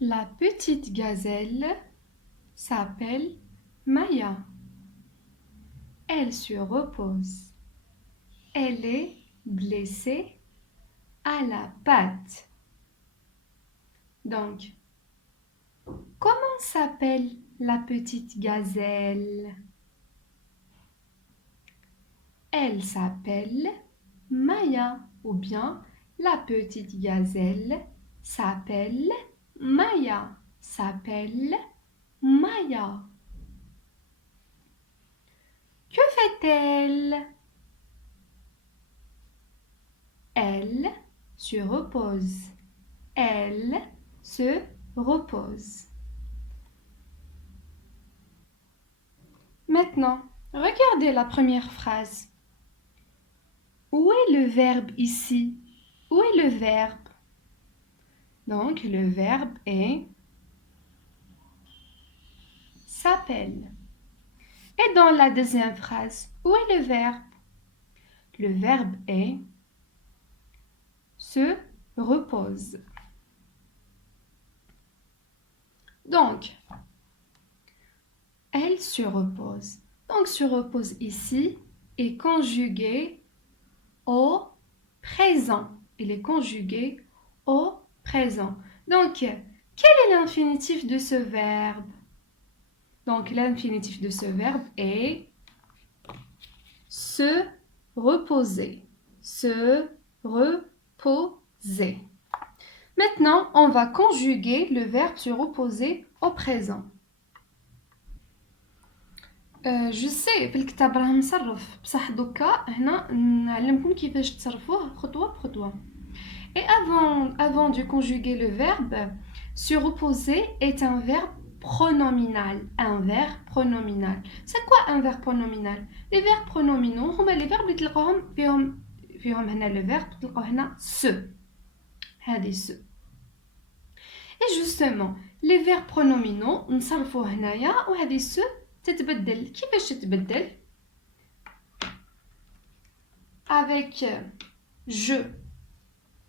La petite gazelle s'appelle Maya. Elle se repose. Elle est blessée à la patte. Donc, comment s'appelle la petite gazelle? Elle s'appelle Maya ou bien la petite gazelle s'appelle Maya. Que fait-elle? Elle se repose. Elle se repose. Maintenant, regardez la première phrase. Où est le verbe ici? Où est le verbe? Donc, le verbe est s'appelle. Et dans la deuxième phrase, où est le verbe? Le verbe est se repose. Donc, elle se repose. Donc, se repose ici est conjugué au présent. Il est conjugué au présent. Donc, quel est l'infinitif de ce verbe? Donc, l'infinitif de ce verbe est se reposer. Se reposer. Maintenant, on va conjuguer le verbe se reposer au présent. جو سي في الكتاب راه مصرف بصح دوكا هنا نعلمكم كيفاش تصرفوه خطوه بخطوه. Et avant de conjuguer le verbe, se reposer est un verbe pronominal. Un verbe pronominal. C'est quoi un verbe pronominal? Les verbes pronominaux هما les verbes اللي تلقاهم فيهم هنا le verbe تلقاو هنا se. هذه se. Et justement, les verbes pronominaux نصرفوا هنايا وهذه se تتبدل. كيفاش تتبدل؟ Avec je.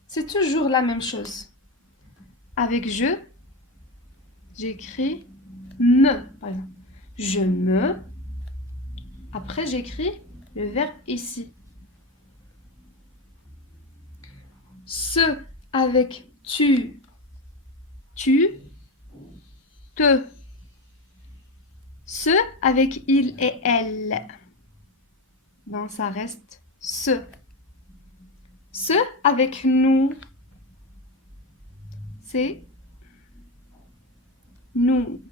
C'est toujours la même chose. Avec je, j'écris me, par exemple. Je me. Après, j'écris le verbe ici. Ce avec tu, te. Ce avec il et elle. Donc, ça reste ce. Ce avec nous, c'est nous.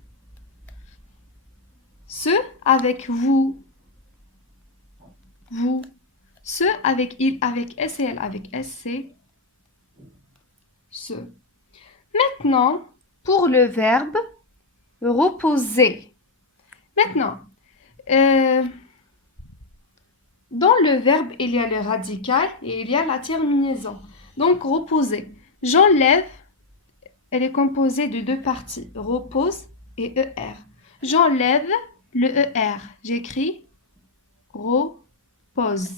Ce avec vous, vous. Ce avec il, avec S et elle, avec S, c'est ce. Maintenant, pour le verbe reposer. Maintenant, dans le verbe, il y a le radical et il y a la terminaison. Donc, reposer. J'enlève, elle est composée de deux parties, repose et ER. J'enlève le ER. J'écris repose.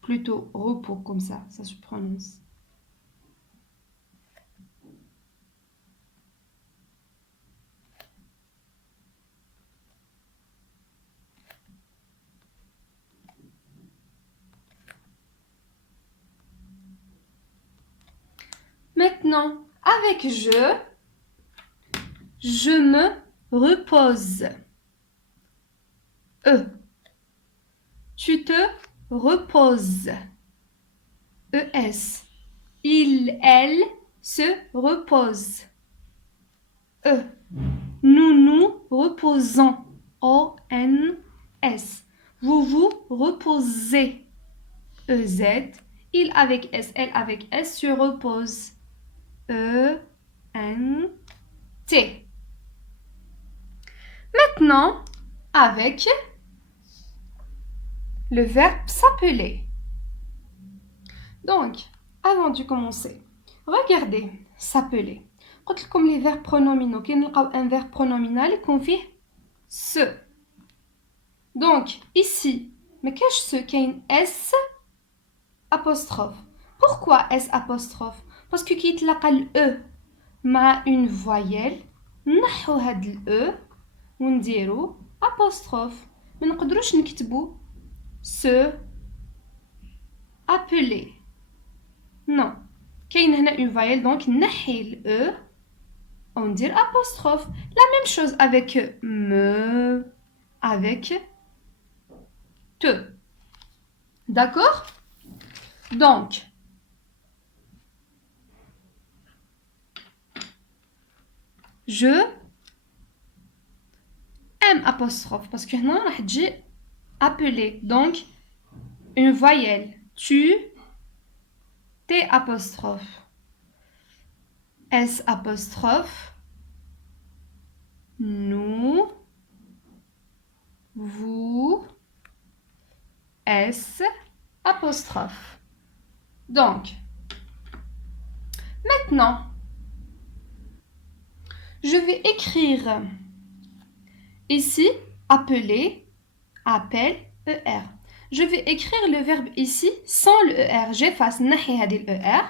Plutôt repos, comme ça se prononce. Maintenant, avec je me repose. Tu te reposes. ES. Il, elle se repose. Nous nous reposons. ONS. Vous vous reposez. EZ. Il avec S, elle avec S se repose. ENT. Maintenant, avec le verbe s'appeler. Donc, avant de commencer, regardez s'appeler. Comme les verbes pronominaux, un verbe pronominal qu'on fait ce. Donc, ici, mais qu'est-ce que c'est S apostrophe? Pourquoi S apostrophe? Parce que quitte la le E. مع une voyelle نحو هاد ال e ونديرو apostrophe. ما نقدروش نكتبو se appeler. Non. كاين هنا une voyelle donc نحي ال e وندير apostrophe. La même chose avec me, avec te. D'accord? Donc je aime apostrophe parce que هنا راح تجي appeler. Donc une voyelle tu, t apostrophe, s apostrophe, nous, vous, s apostrophe. Donc maintenant je vais écrire ici appeler, appel, er. Je vais écrire le verbe ici sans le er. J'efface نحي هذه ال er.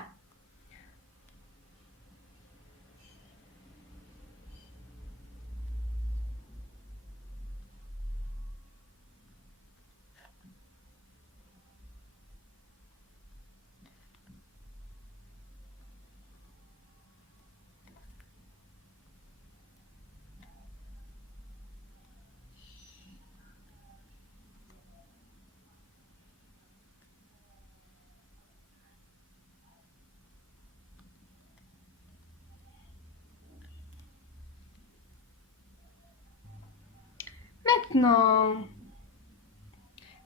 Maintenant,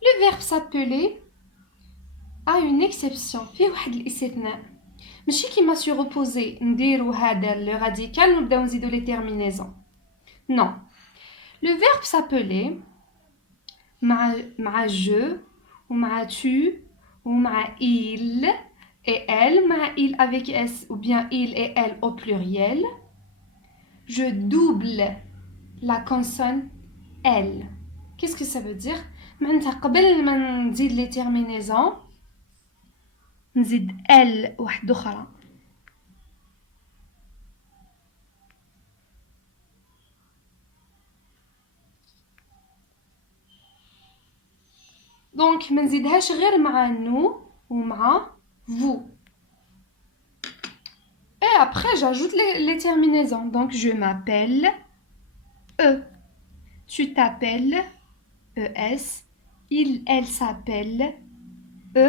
le verbe s'appeler a une exception. فيه واحد الاستثناء. ماشي كيما sur reposer نديرو هذا le radical ونبداو نزيدو les terminaisons. Non. Le verbe s'appeler مع je ومع tu ومع il et elle, مع il avec s ou bien il et elle au pluriel. Je double la consonne L. Qu'est-ce que ça veut dire? معناتها قبل ما نزيد les terminaisons نزيد L واحدة أخرى. Donc ما نزيدهاش غير مع nous ومع vous. Et après j'ajoute les terminaisons. Donc je m'appelle E. Tu t'appelles ES. Il, elle s'appelle E.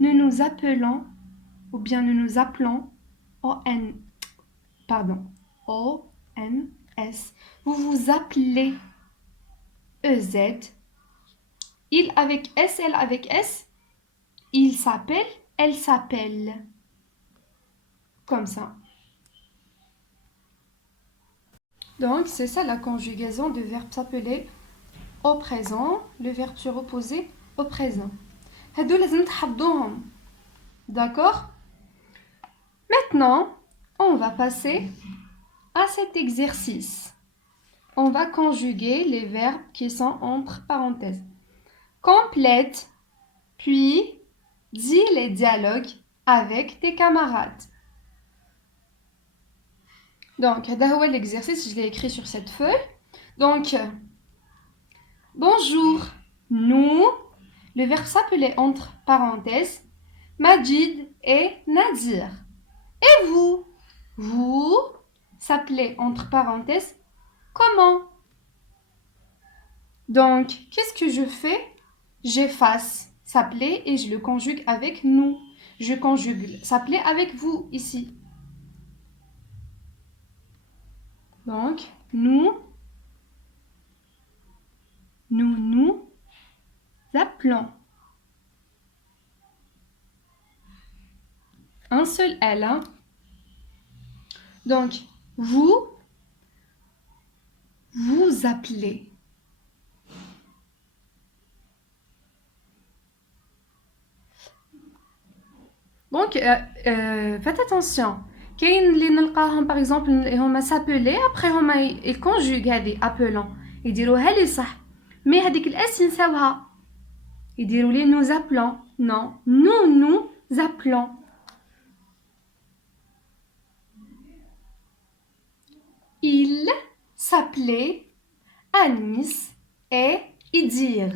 Nous nous appelons ou bien nous nous appelons ON. Pardon. ONS. Vous vous appelez EZ. Il avec S, elle avec S. Il s'appelle, elle s'appelle. Comme ça. Donc, c'est ça la conjugaison du verbe s'appeler au présent, le verbe se reposer au présent. هادو لازم تحفظوهم. D'accord? Maintenant, on va passer à cet exercice. On va conjuguer les verbes qui sont entre parenthèses. Complète, puis dis les dialogues avec tes camarades. Donc, هذا هو l'exercice, je l'ai écrit sur cette feuille. Donc, bonjour, nous, le verbe s'appelait entre parenthèses, Majid et Nadir. Et vous? Vous s'appelez entre parenthèses, comment? Donc, qu'est-ce que je fais? J'efface s'appeler et je le conjugue avec nous. Je conjugue s'appeler avec vous ici. Donc, nous appelons. Un seul L. Hein? Donc, vous appelez. Donc, faites attention. كاين اللي نلقاهم par exemple هما s'appeler après هما يكونجوغ هذه appelant يديروها لي صح مي هذيك الاس ينساوها يديروا لي nous appelons non nous appelons s'appeler Anis et Idir.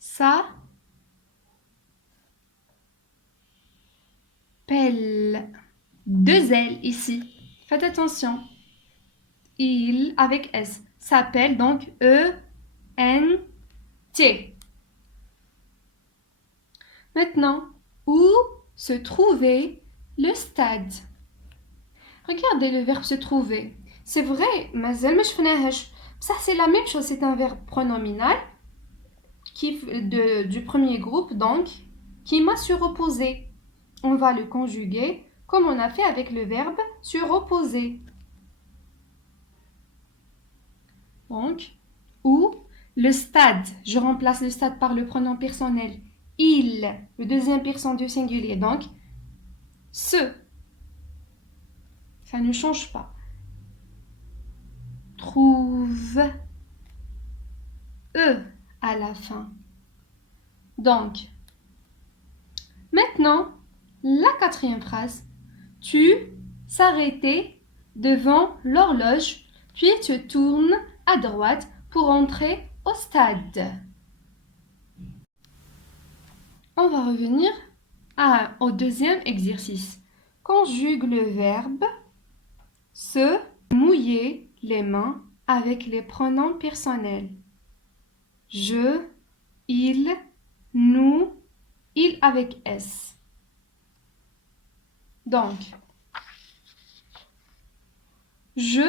Ça pelle. Deux L ici. Faites attention. Il avec S. S'appelle donc E-N-T. Maintenant, où se trouvait le stade? Regardez le verbe se trouver. C'est vrai, مازال ما شفناهش. Ça c'est la même chose, c'est un verbe pronominal du premier groupe, donc qui m'a suropposé. On va le conjuguer comme on a fait avec le verbe suropposé. Donc, où le stade, je remplace le stade par le pronom personnel. Il, le deuxième personne du singulier. Donc, ce, ça ne change pas. Trouve, à la fin. Donc, maintenant, la quatrième phrase. Tu s'arrêtais devant l'horloge, puis tu tournes à droite pour entrer au stade. On va revenir au deuxième exercice. Conjugue le verbe se mouiller les mains avec les pronoms personnels. Je, il, nous, il avec S. Donc, je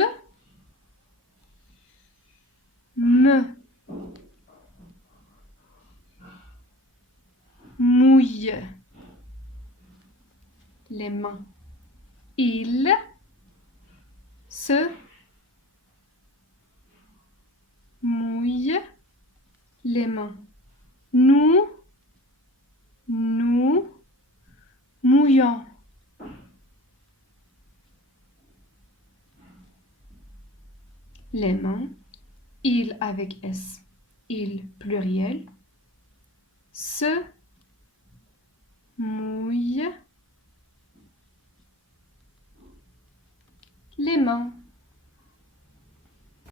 me mouille les mains. Il se mouille les mains. Nous mouillons les mains. Il avec S. Il pluriel. Se